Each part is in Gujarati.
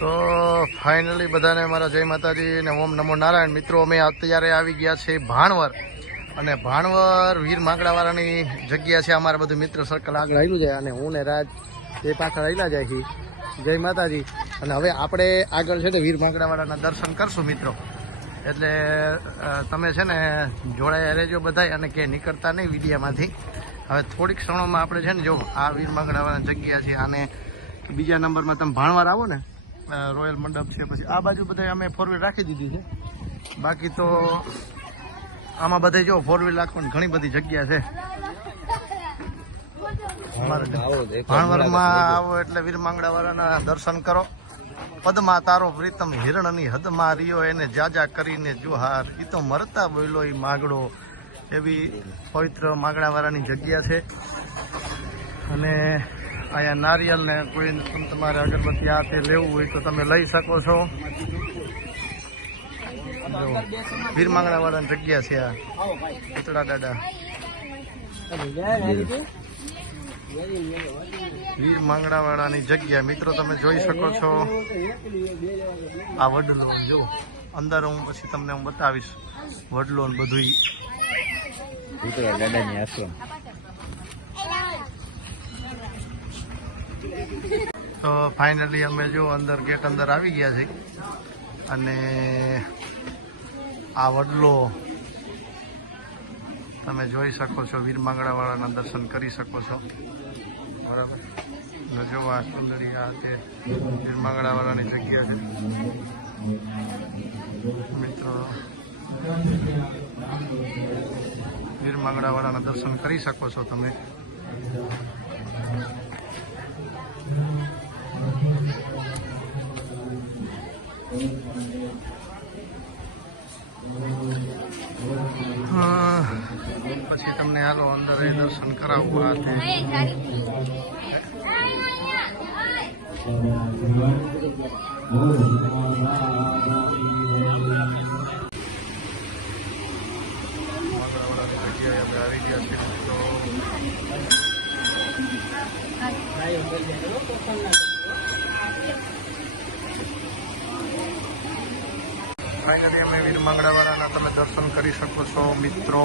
તો ફાઇનલી બધાને મારા જય માતાજી અને ઓમ નમો નારાયણ. મિત્રો, અમે અત્યારે આવી ગયા છે ભાણવર. અને ભાણવર વીર માંગડાવાળાની જગ્યા છે અમારા બધું મિત્ર સર્કલ આગળ આવેલું છે અને હું ને રાજ એ પાછળ આવેલા જાય છે જય માતાજી. અને હવે આપણે આગળ છે ને વીર માંગડાવાળાના દર્શન કરશું, મિત્રો. એટલે તમે છે ને જોડાયા રહેજો બધાય અને કે નીકળતા નહીં વિડીયામાંથી. હવે થોડીક ક્ષણોમાં આપણે છે ને જો આ વીર માંગડાવાળાની જગ્યા છે, આને બીજા નંબરમાં તમે ભાણવાર આવો ને રોયલ મંડપ છે. પછી આ બાજુ બધા અમે ફોર વ્હીલ રાખી દીધી છે. બાકી તો આમાં બધે જો ફોર વ્હીલ રાખવાની ઘણી બધી જગ્યા છે. ભાણવરમાં આવો એટલે વીર માંગડાવાળાના દર્શન કરો. પદમાં તારો પ્રીતમ હિરણની હદમાં રહ્યો એને જાજા કરીને જોહાર. ઈ તો મરતા બોલ્યો ઈ માગડો. એવી પવિત્ર માગણાવાળાની જગ્યા છે. અને અહીંયા નારિયેલ ને કોઈ તમારે અગરબત્તી આ તે લેવું હોય તો તમે લઈ શકો છો. વીર માંગડાવાળાની જગ્યા છે આ. પૂતળા દાદા વીર માંગડાવાળાની જગ્યા. મિત્રો, તમે જોઈ શકો છો આ વડલો. જો, અંદર હું પછી તમને હું બતાવીશ. વડલો બધું ઉતરા દાદાની આશ્રમ. તો ફાઇનલી અમે જો અંદર ગેટ અંદર આવી ગયા છે અને આ વડલો તમે જોઈ શકો છો, વીર માંગડાવાળાના દર્શન કરી શકો છો. બરાબર? જો આ સુંદરી આ તે વીર માંગડાવાળાની જગ્યા છે. મિત્રો, વીર માંગડાવાળાના દર્શન કરી શકો છો તમે હા, પછી તમને હાલો અંદર એ દર્શન કરાવવું આ તે. મંગળવાડાની જગ્યાએ આપણે આવી ગયા દર્શન તો ફાઈનલી અમે વીર મંગળાવાળાના તમે દર્શન કરી શકો છો મિત્રો.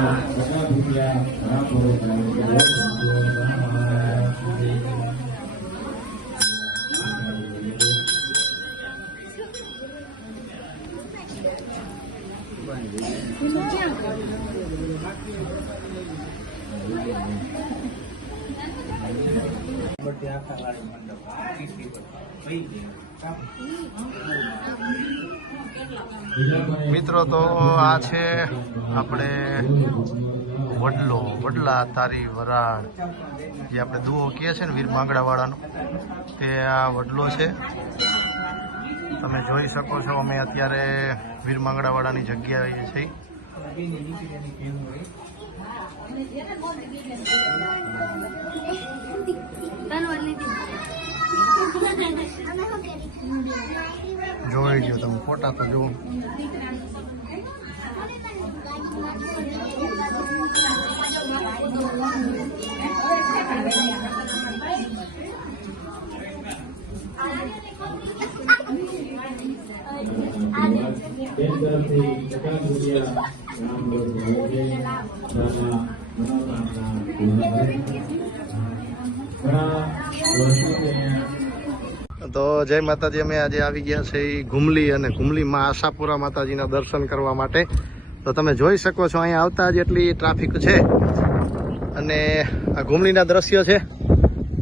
મંગળવાડાની જગ્યા મિત્રો, તો આ છે આપણે વડલો, વડલા તારી વરાળ. જે આપણે દુઓ કહે છે ને વીર માંગડાવાળાનો, તે આ વડલો છે. તમે જોઈ શકો છો, અમે અત્યારે વીર માંગડાવાળાની જગ્યાએ છીએ. જોઈ ગયો તમે ફોટા તો જુઓ. તો જય માતાજી, અમે આજે આવી ગયા છે ઘુમલી અને ઘુમલીમાં આશાપુરા માતાજીના દર્શન કરવા માટે. તો તમે જોઈ શકો છો, અહીંયા આવતા જ એટલી ટ્રાફિક છે. અને આ ઘુમલીના દ્રશ્યો છે,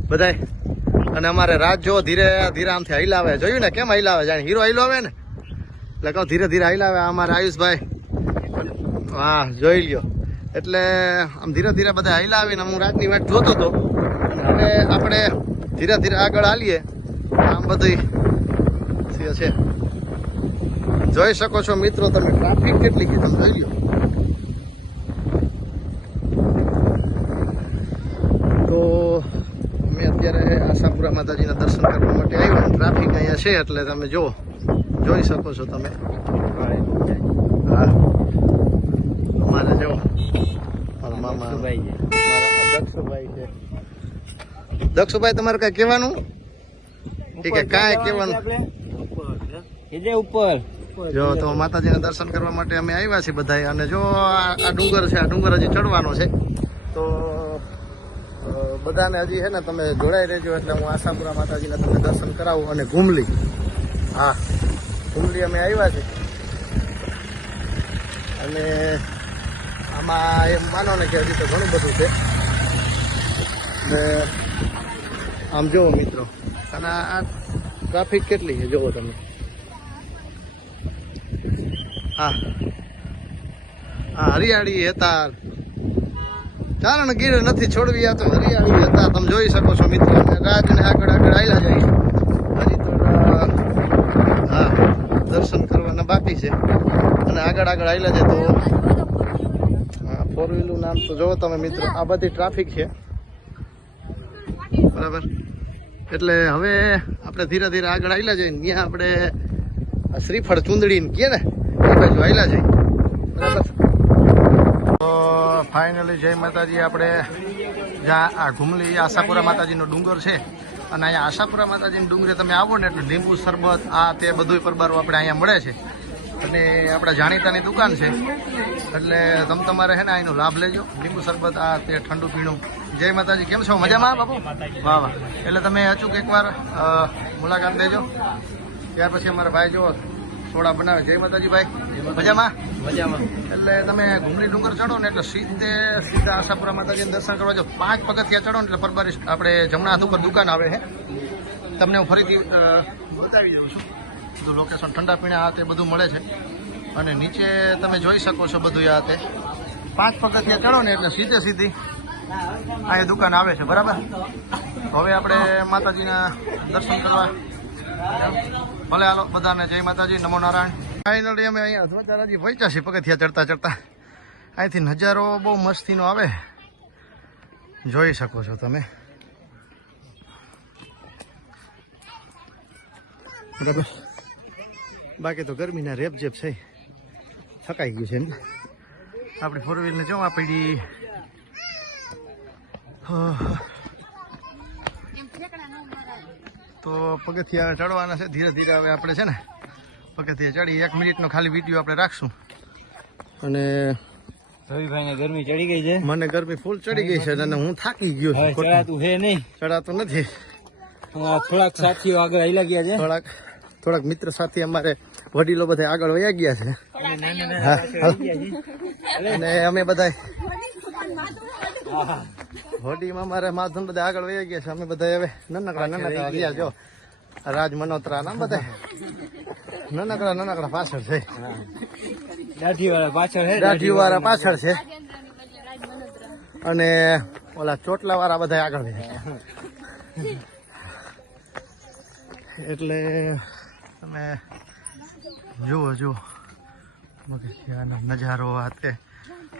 બધાય. અને અમારે રાત જો ધીરે ધીરે આમથી હલાવે જોયું ને? કેમ હલાવે જાણે હીરો હૈલાવે ને? એટલે કહું ધીરે ધીરે હલાવે અમારા આયુષભાઈ. હા જોઈ લ્યો. એટલે આમ ધીરે ધીરે બધા હાઈલા આવીને હું રાતની વાટ જોતો હતો. અને હવે આપણે ધીરે ધીરે આગળ હાલીએ. આમ બધી છે. જોઈ શકો છો મિત્રો તમે ટ્રાફિક કેટલી છે તમે જોઈ લો તો અમે અત્યારે આશાપુરા માતાજીના દર્શન કરવા માટે આવ્યો અને ટ્રાફિક અહીંયા છે એટલે તમે જો જોઈ શકો છો તમે. હા અમારે જો મામા. દક્ષુભાઈ છે. મારા દક્ષુભાઈ છે. દક્ષુભાઈ તમારે કઈ કહેવાનું? ઠીક છે કાંઈ કહેવાનું? ઉપર જો તો માતાજીના દર્શન કરવા માટે અમે આવ્યા છીએ બધા અને જો આ આ ડુંગર છે આ ડુંગર હજી ચડવાનો છે. તો બધાને હજી છે ને તમે જોડાઈ રહેજો એટલે હું આશાપુરા માતાજીના તમને દર્શન કરાવું અને ઘુમલી. હા ઘુમલી અમે આવ્યા છે અને આમાં એમ માનો ને કે હજી તો ઘણું બધું છે. ને આમ જુઓ મિત્રો, અને આ ટ્રાફિક કેટલી છે જુઓ તમે. હા. હા, હરિયાળી હતા. ચારણ ગીર નથી છોડવી, આ તો હરિયાળી હતા. તમે જોઈ શકો છો મિત્રો રાજને આગળ આગળ આવેલા જાય હજી તો, હા, દર્શન કરવાના બાકી છે. અને આગળ આગળ આવેલા છે તો ફોર વ્હીલનું નામ તો જોવો તમે મિત્રો, આ બધી ટ્રાફિક છે. બરાબર? એટલે હવે આપણે ધીરે ધીરે આગળ આવેલા જઈએ ત્યાં આપણે શ્રીફળ ચુંદડી ને કે ને, એ બાજુ આવેલા જઈએ. બરાબર? તો ફાઇનલી જય માતાજી, આપણે જ્યાં આ ઘુમલી આશાપુરા માતાજીનો ડુંગર છે, અને અહીંયા આશાપુરા માતાજીની ડુંગરે તમે આવો ને એટલે લીંબુ શરબત, આ તે બધું પરબારો આપણે અહીંયા મળે છે. અને આપણા જાણીતાની દુકાન છે. એટલે તમે તમારે છે ને એનો લાભ લેજો. લીંબુ શરબત આ તે ઠંડુ પીણું. જય માતાજી કેમ છો? મજામાં બાપુ? વાહ વાહ. એટલે તમે અચૂક એકવાર મુલાકાત લેજો ત્યાર પછી અમારા ભાઈ જો સોડા બનાવે. જય માતાજી ભાઈ. મજામાં? મજામાં. એટલે તમે ઘુમલી ડુંગર ચડો ને એટલે સીધે સીધા આશાપુરા માતાજીને દર્શન કરવા જો પાંચ પગથિયા ચડો ને એટલે પરબારી આપણે જમણા હાથ ઉપર દુકાન આવે છે તમને હું ફરીથી બતાવી દઉં છું. બધું લોકેશન ઠંડા પીણા આ તે બધું મળે છે. અને નીચે તમે જોઈ શકો છો બધું આ તે. પાંચ પગથિયા ચડો ને એટલે સીધે સીધી અહીંયા દુકાન આવે છે, બરાબર? હવે આપણે માતાજીના દર્શન કરવા ભલે હાલો, બધાને જય માતાજી, નમો નારાયણ. ફાઇનલી અમે અહીંયા ધ્વજારાજી પહોંચ્યા છીએ પગથિયા ચડતા ચડતા. અહીંથી નજારો બહુ મસ્તીનો આવે. જોઈ શકો છો તમે. બરાબર? બાકી તો ગરમીના રેપ જેપ છે. થકાઈ ગયું છે ને. આપણે ફોર વ્હીલને જવા પડી. તો પગથિયા ચડવાના છે ધીરે ધીરે હવે આપણે છે ને પગથિયા ચડી એક મિનિટનો ખાલી વીડિયો આપણે રાખશું. અને રવિભાઈ ગરમી ચડી ગઈ છે. મને ગરમી ફૂલ ચડી ગઈ છે અને હું થાકી ગયો છું. ચડાતું છે નહીં. ચડાતું નથી. આ થોડાક સાથીઓ આગળ આઈ ગયા છે. થોડાક થોડાક મિત્ર સાથે અમારે વડીલો બધા આગળ વયા ગયા છે. અને અમે બધા. હોડીમાં અમારે માધન બધા આગળ વયા ગયા છે. અમે બધા હવે નાનકડા નાનકડા ગયા જો. રાજ મનોત્રા ના બધા નાનકડા નાનકડા પાછળ છે. હા. દાઢી વાળા પાછળ છે દાઢી વાળા પાછળ છે. અને ઓલા ચોટલા વાળા બધા આગળ એટલે તમે જુઓ જુઓ. બગીચાનો નજારો આ તે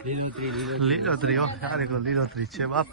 લીલોતરી લીલોતરી. હો. ક્યારેક લીલોતરી છે બાપ.